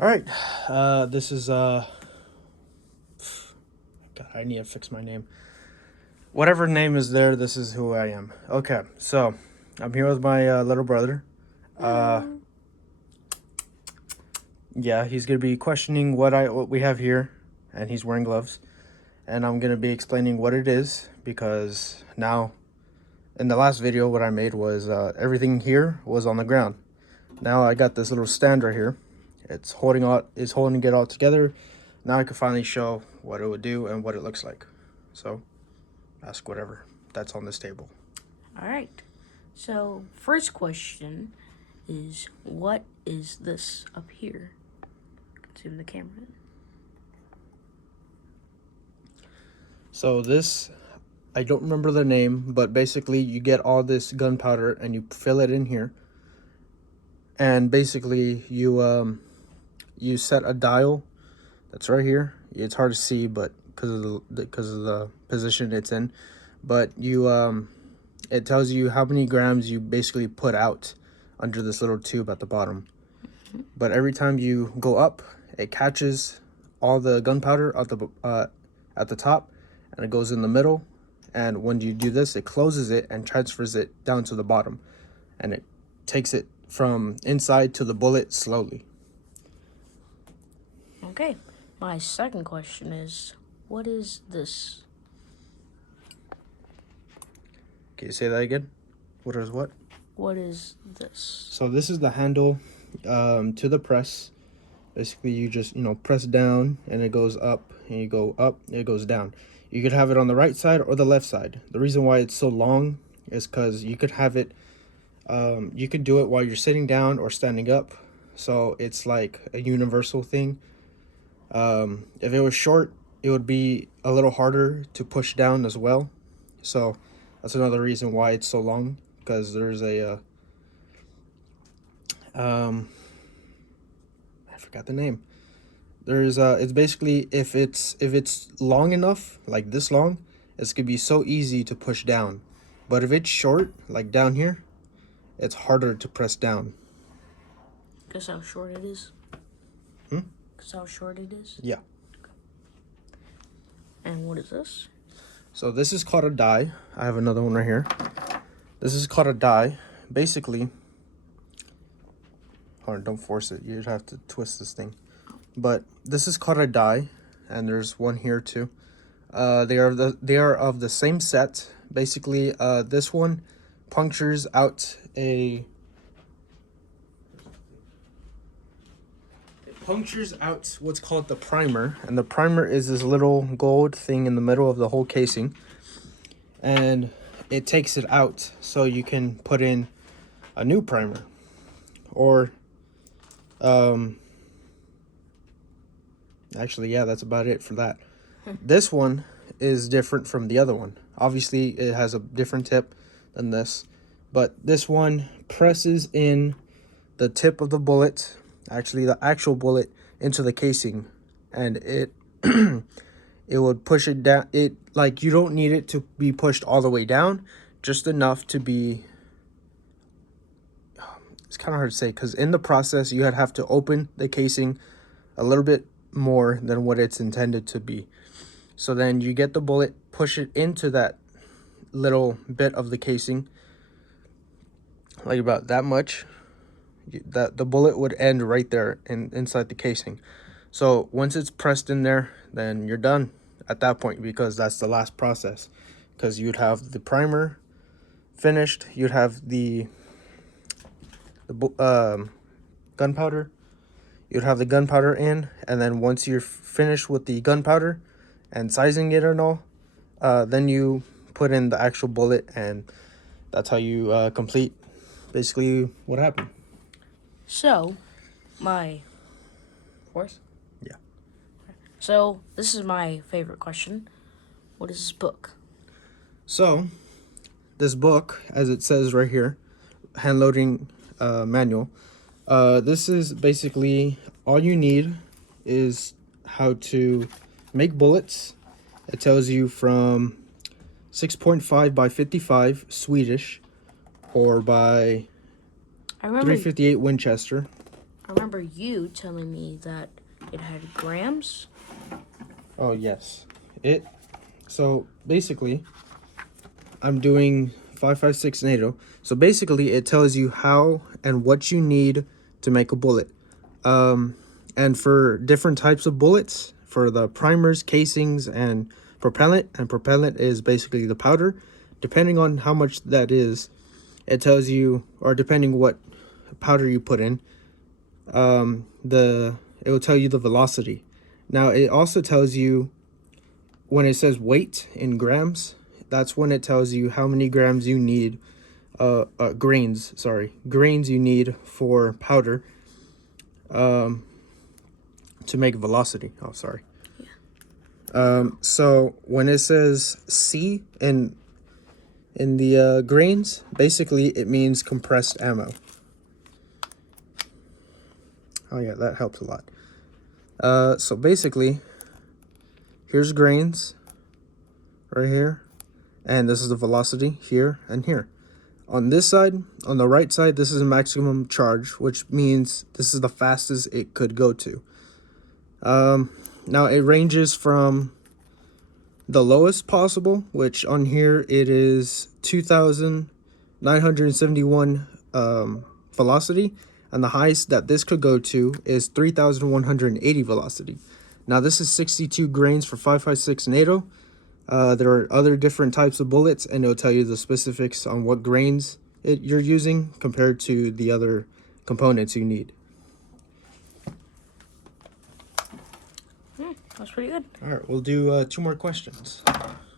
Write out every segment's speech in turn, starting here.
All right, this is God, I need to fix my name. Whatever name is there, this is who I am. Okay, so I'm here with my little brother. Hello. Yeah, he's gonna be questioning what we have here, and he's wearing gloves, and I'm gonna be explaining what it is because now, in the last video, what I made was everything here was on the ground. Now I got this little stand right here. It's holding it all together. Now I can finally show what it would do and what it looks like. So ask whatever that's on this table. All right. So, first question is what is this up here? Zoom the camera in. So this, I don't remember the name, but basically you get all this gunpowder and you fill it in here. And basically you set a dial that's right here. It's hard to see, but because of the position it's in, but it tells you how many grams you basically put out under this little tube at the bottom. But every time you go up, it catches all the gunpowder at the top, and it goes in the middle. And when you do this, it closes it and transfers it down to the bottom, and it takes it from inside to the bullet slowly. Okay. My second question is what is this? Can you say that again? What is what? What is this? So this is the handle to the press. Basically, you just press down and it goes up, and you go up, it goes down. You could have it on the right side or the left side. The reason why it's so long is because you could have it. You could do it while you're sitting down or standing up. So it's like a universal thing. If it was short, it would be a little harder to push down as well. So that's another reason why it's so long, because there's a I forgot the name. There's it's basically if it's long enough, like this long, it's gonna be so easy to push down. But if it's short, like down here, it's harder to press down. Guess how short it is? Guess how short it is? Yeah. And what is this? So this is called a die. I have another one right here. This is called a die. Basically, hold on, don't force it. You'd have to twist this thing. But this is called a die, and there's one here too. They are of the same set. Basically, this one punctures out what's called the primer, and the primer is this little gold thing in the middle of the whole casing, and it takes it out so you can put in a new primer, or actually, yeah, that's about it for that. This one is different from the other one. Obviously, it has a different tip than this, but this one presses in the tip of the bullet, actually the actual bullet, into the casing, and it it would push it down. It, like, you don't need it to be pushed all the way down, just enough to be, it's kind of hard to say, because in the process you have to open the casing a little bit more than what it's intended to be. So then you get the bullet, push it into that little bit of the casing, like about that much, that the bullet would end right there inside the casing. So once it's pressed in there, then you're done at that point, because that's the last process. Because you'd have the primer finished, you'd have the gunpowder, you'd have the gunpowder in, and then once you're finished with the gunpowder and sizing it and all, then you put in the actual bullet, and that's how you complete basically what happened. So, my fourth? Yeah. So, this is my favorite question. What is this book? So this book, as it says right here, hand loading manual, this is basically all you need is how to make bullets. It tells you from 6.5 by 55 Swedish, or by 358 Winchester. I remember you telling me that it had grams. Oh yes, so basically I'm doing 5.56 NATO. So basically it tells you how and what you need to make a bullet. And for different types of bullets, for the primers, casings, and propellant is basically the powder. Depending on how much that is, it tells you, or depending what powder you put in, it will tell you the velocity. Now it also tells you when it says weight in grams. That's when it tells you how many grams you need, grains you need for powder, to make velocity. Oh, sorry. So when it says C in the grains, basically it means compressed ammo. Oh yeah, that helps a lot. So basically, here's grains right here, and this is the velocity here and here. On this side, on the right side, this is a maximum charge, which means this is the fastest it could go to. Now it ranges from the lowest possible, which on here it is 2,971 velocity, and the highest that this could go to is 3,180 velocity. Now this is 62 grains for 5.56 NATO. There are other different types of bullets, and it'll tell you the specifics on what grains you're using compared to the other components you need. That's pretty good. All right, we'll do 2 more questions.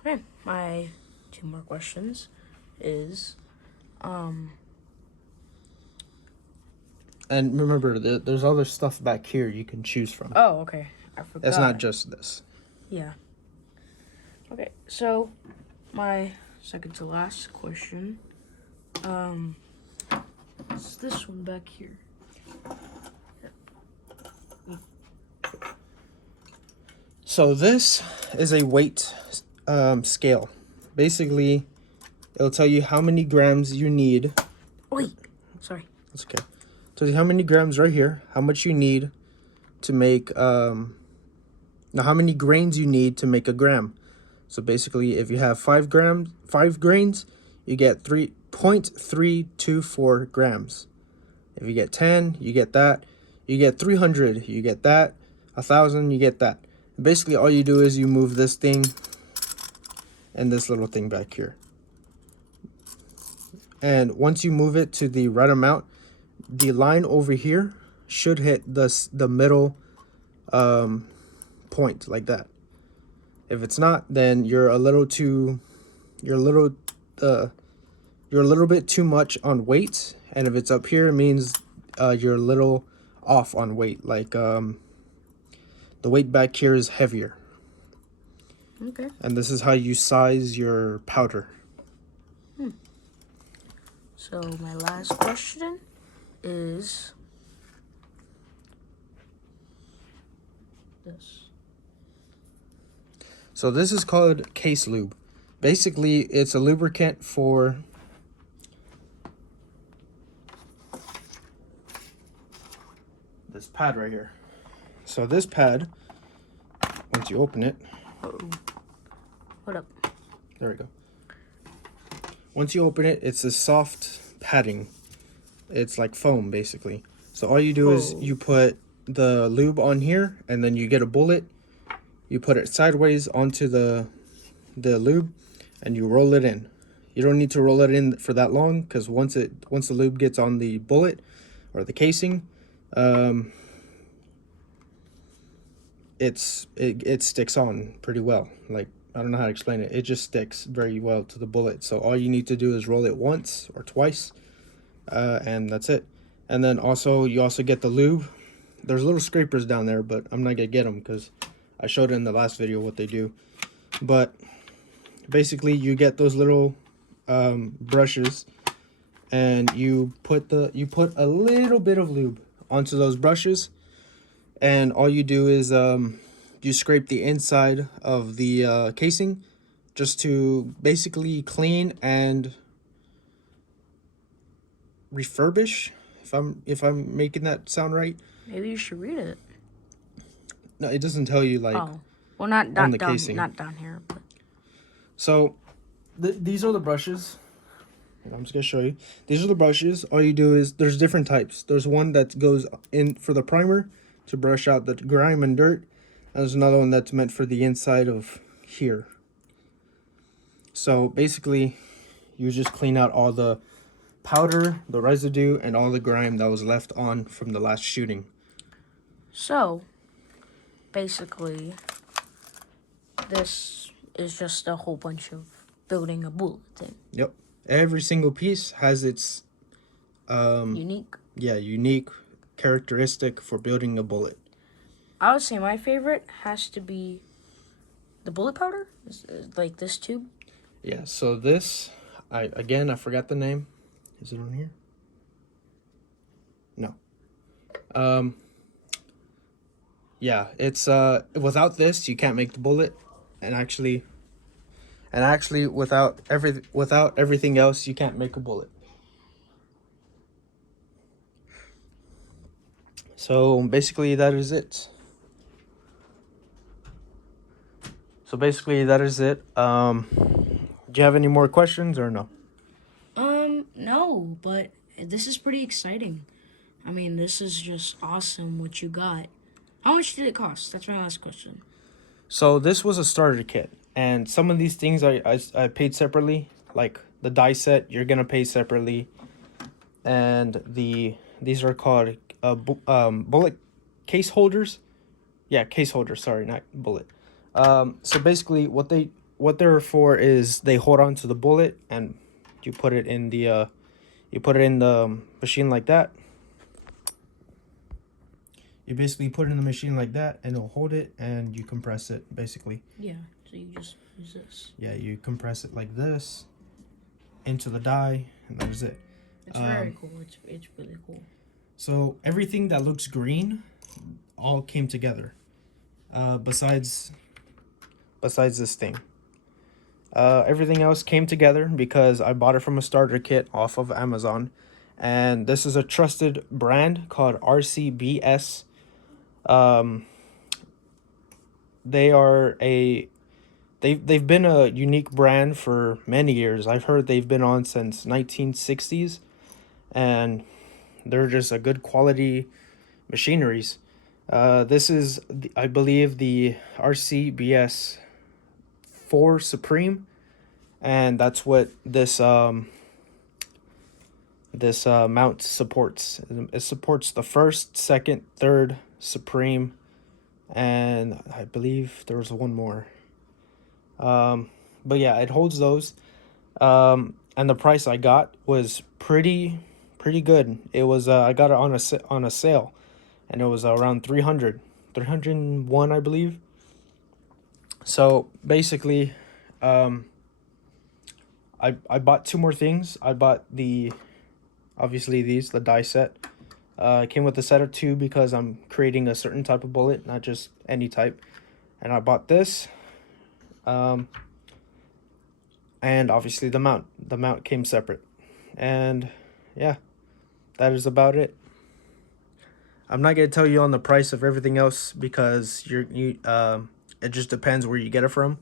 Okay, my 2 more questions is, And remember, there's other stuff back here you can choose from. oh, okay, I forgot. It's not just this. Yeah. Okay, so my second to last question, it's this one back here. So this is a weight scale. Basically, it'll tell you how many grams you need. Wait, sorry. That's okay. Tells you how many grams right here, how much you need to make, now how many grains you need to make a gram. So basically, if you have 5 grains, you get 3.324 grams. If you get 10, you get that. You get 300, you get that. 1,000, you get that. Basically, all you do is you move this thing and this little thing back here. And once you move it to the right amount, the line over here should hit the middle point like that. If it's not, then you're a little bit too much on weight, and if it's up here, it means you're a little off on weight. Like the weight back here is heavier. Okay. And this is how you size your powder. So my last question is this. So this is called case lube. Basically, it's a lubricant for this pad right here. So this pad, once you open it, Uh-oh. Hold up. there we go. Once you open it, it's a soft padding. It's like foam, basically. So all you do is you put the lube on here, and then you get a bullet. You put it sideways onto the lube, and you roll it in. You don't need to roll it in for that long, because once the lube gets on the bullet or the casing, it sticks on pretty well. Like, I don't know how to explain it. It just sticks very well to the bullet. So all you need to do is roll it once or twice, and that's it. And then you also get the lube. There's little scrapers down there, but I'm not gonna get them because I showed in the last video what they do. But basically, you get those little brushes, and you put a little bit of lube onto those brushes, and all you do is you scrape the inside of the casing just to basically clean and refurbish, if I'm making that sound right. Maybe you should read it. No, it doesn't tell you like Oh, well, not on the down, casing. not down here, but So these are the brushes. I'm just gonna show you. These are the brushes. All you do is there's different types. There's one that goes in for the primer to brush out the grime and dirt. And there's another one that's meant for the inside of here. So basically, you just clean out all the powder, the residue, and all the grime that was left on from the last shooting. so basically, this is just a whole bunch of building a bullet thing. Yep. Every single piece has its Unique. unique characteristic for building a bullet. I would say my favorite has to be the bullet powder, like this tube. Yeah, so this, I forgot the name. Is it on here? No. Yeah, it's without this you can't make the bullet, and actually without everything else you can't make a bullet. So basically that is it. Do you have any more questions or no? No, but this is pretty exciting. I mean, this is just awesome what you got. How much did it cost? That's my last question. So this was a starter kit, and some of these things I paid separately, like the die set you're gonna pay separately, and these are called bullet case holders. Yeah, case holders. Sorry, not bullet. So basically, what they're for is they hold on to the bullet, and you put it in the machine like that. You basically put it in the machine like that, and it'll hold it, and you compress it, basically. Yeah, so you just use this. Yeah, you compress it like this into the die, and that is it. It's very cool. It's really cool. So everything that looks green all came together, besides this thing. Everything else came together because I bought it from a starter kit off of Amazon, and this is a trusted brand called rcbs. They've been a unique brand for many years. I've heard they've been on since 1960s, and they're just a good quality machineries. This is, I believe, the rcbs 4 Supreme, and that's what this mount supports. It supports the first, second, third Supreme, and I believe there was one more. But yeah, it holds those. And the price I got was pretty good. It was I got it on a sale, and it was around 301, I believe. So basically, I bought two more things. I bought the die set. It came with a set of two because I'm creating a certain type of bullet, not just any type. And I bought this. And obviously the mount. The mount came separate. And yeah, that is about it. I'm not gonna tell you on the price of everything else because it just depends where you get it from.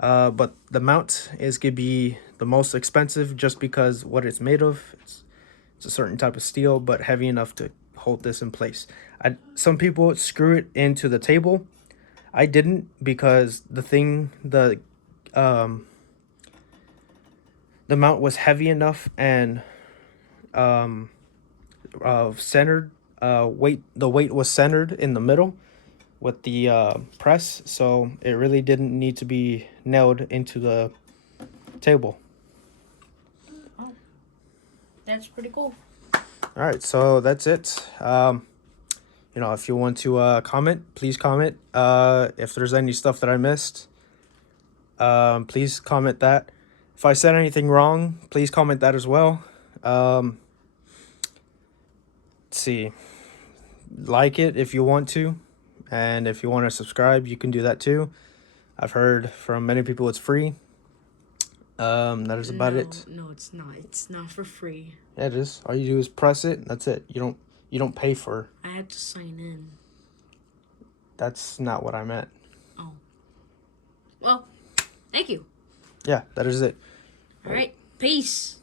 But the mount is gonna be the most expensive just because what it's made of. It's a certain type of steel, but heavy enough to hold this in place. Some people screw it into the table. I didn't because the mount was heavy enough and centered. The weight was centered in the middle with the press, so it really didn't need to be nailed into the table. Oh, that's pretty cool. All right, so that's it. If you want to comment, please comment. If there's any stuff that I missed, please comment that. If I said anything wrong, please comment that as well. Let's see. Like it if you want to, and if you want to subscribe, you can do that too. I've heard from many people it's free. That is about No, it. no, it's not. It's not for free. Yeah, it is. All you do is press it. That's it. You don't pay for. I had to sign in. That's not what I meant. Oh. Well, thank you. Yeah, that is it. All right. Peace.